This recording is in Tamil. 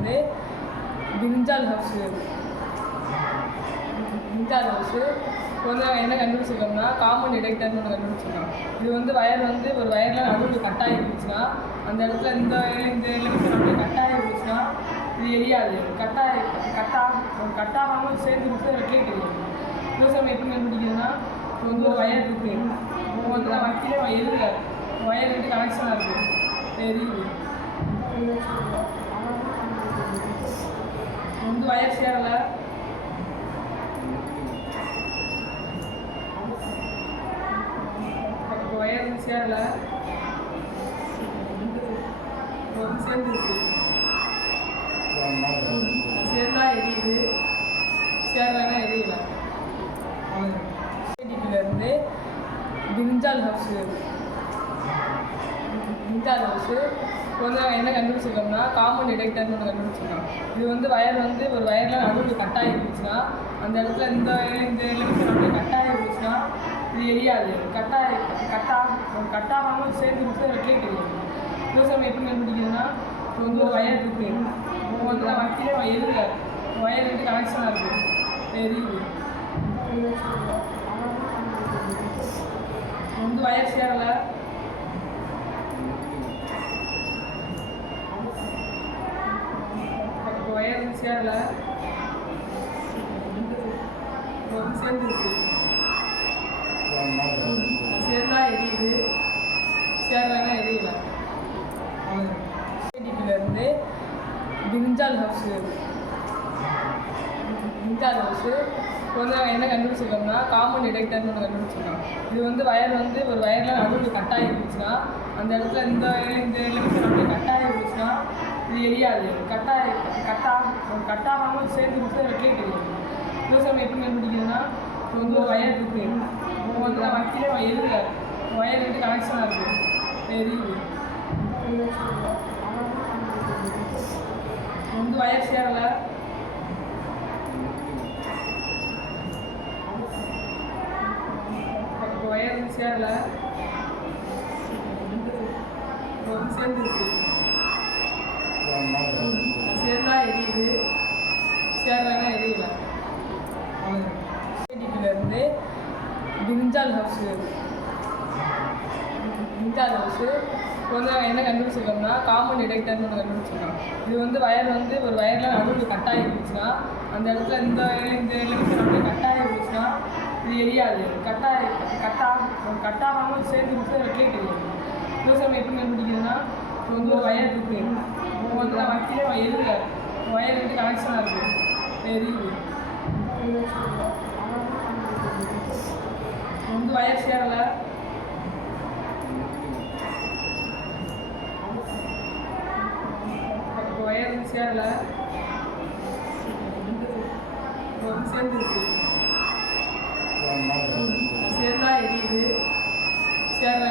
வந்து பிரிஞ்சால் ஹவுஸு இப்போ வந்து அவன் என்ன கண்டுபிடிச்சிருக்கோம்னா காமன் டிடெக்டர்னு ஒன்று கண்டுபிடிச்சிருக்கான். இது வந்து வயர் வந்து ஒரு வயரில் நடுவில் கட்டாகி இருந்துச்சுன்னா அந்த இடத்துல இந்த எலிமெண்ட் அப்படியே கட்டாகி இருந்துச்சுன்னா இது எரியாது. கட்டாகாமல் சேர்ந்து இருந்துச்சு ரெட்லேயே தெரியும். விவசாயம் எப்படி கண்டுபிடிக்கிறதுனா இப்போ வந்து ஒரு வயர் இருக்குது, இப்போ வந்து நான் வக்கீலே எரியுது, வயர் ரெண்டு கனெக்ஷனாக இருக்குது எரியுது. வந்து வயர் சேரலை, வயர் சேரலை, வந்து சேர்ந்துருச்சு, சேர்ந்தா எரியுது, சேரலைன்னா எரியல. இருந்து பிரிஞ்சால் ஹவுஸு இப்போ வந்து அவன் என்ன கண்டுபிடிச்சிருக்கோம்னா காமன் டிடெக்டர்னு ஒன்று கண்டுபிடிச்சிருக்கான். இது வந்து வயர் வந்து ஒரு வயரில் நடுவில் கட்டாகி இருந்துச்சுன்னா அந்த இடத்துல இந்த எலிமெண்ட் அப்படியே கட்டாகி இருந்துச்சுன்னா இது எரியாது. கட்டாகாமல் சேர்ந்து இருந்துச்சு ரெட்லேயே தெரியும். விவசாயம் எப்படி கண்டுபிடிக்கிறதுனா இப்போ வந்து ஒரு வயர் இருக்குது, இப்போ வந்து நான் வக்கீலே எரியுது, வயர் ரெண்டு கனெக்ஷனாக இருக்குது எரியுது. வந்து வயர் சேரலை, வயர் சேரலை, வந்து சேர்ந்துருச்சு, சேர்ந்தா எரியுது, சேரலைன்னா எரியல. இருந்து பிரிஞ்சால் ஹவுஸு இப்போ வந்து அவன் என்ன கண்டுபிடிச்சிருக்கோம்னா காமன் டிடெக்டர்னு ஒன்று கண்டுபிடிச்சிருக்கான். இது வந்து வயர் வந்து ஒரு வயரில் நடுவில் கட்டாகி இருந்துச்சுன்னா அந்த இடத்துல இந்த எலிமெண்ட் அப்படியே கட்டாகி இருந்துச்சுன்னா இது எரியாது. கட்டாகாமல் சேர்ந்து இருந்துச்சு ரெட்லேயே தெரியும். விவசாயம் எப்படி கண்டுபிடிக்கிறதுனா இப்போ வந்து ஒரு வயர் இருக்குது, இப்போ வந்து நான் வக்கீலே எரியுது, வயர் ரெண்டு கனெக்ஷனாக இருக்குது எரியுது. வந்து வயர் சேரலை, வயர் சேரலை, வந்து சேர்ந்துருச்சு, சேர்ந்தா எரியுது, சேரலைன்னா எரியல. இருந்து பிரிஞ்சால் ஹவுஸு இப்போ வந்து அவன் என்ன கண்டுபிடிச்சிருக்கோம்னா காமன் டிடெக்டர்னு ஒன்று கண்டுபிடிச்சிருக்கான். இது வந்து வயர் வந்து ஒரு வயரில் நடுவில் கட்டாகி இருந்துச்சுன்னா அந்த இடத்துல இந்த எலிமெண்ட் அப்படியே கட்டாகி இருந்துச்சுன்னா இது எரியாது. கட்டாகாமல் சேர்ந்து இருந்துச்சு ரெட்லேயே தெரியும். விவசாயம் எப்படி கண்டுபிடிக்கிறதுனா இப்போ வந்து ஒரு வயர் இருக்குது, இப்போ வந்து நான் வக்கீலே எரியுது, வயர் ரெண்டு கனெக்ஷனாக இருக்குது எரியுது. வந்து வயர் சேரலை, வயர் சேரலை, வந்து சேர்ந்துருச்சு, சேர்ந்தா எரியுது, சேரலை